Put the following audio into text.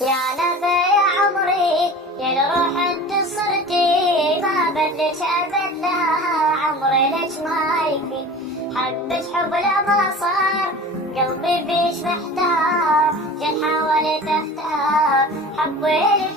يا نبي يا عمري يا روح انت صرتي ما بدلك ابد لا عمري لك ما يكفي حبك حب لما صار قلبي بيش محتار جن حاولت اختار حبي لك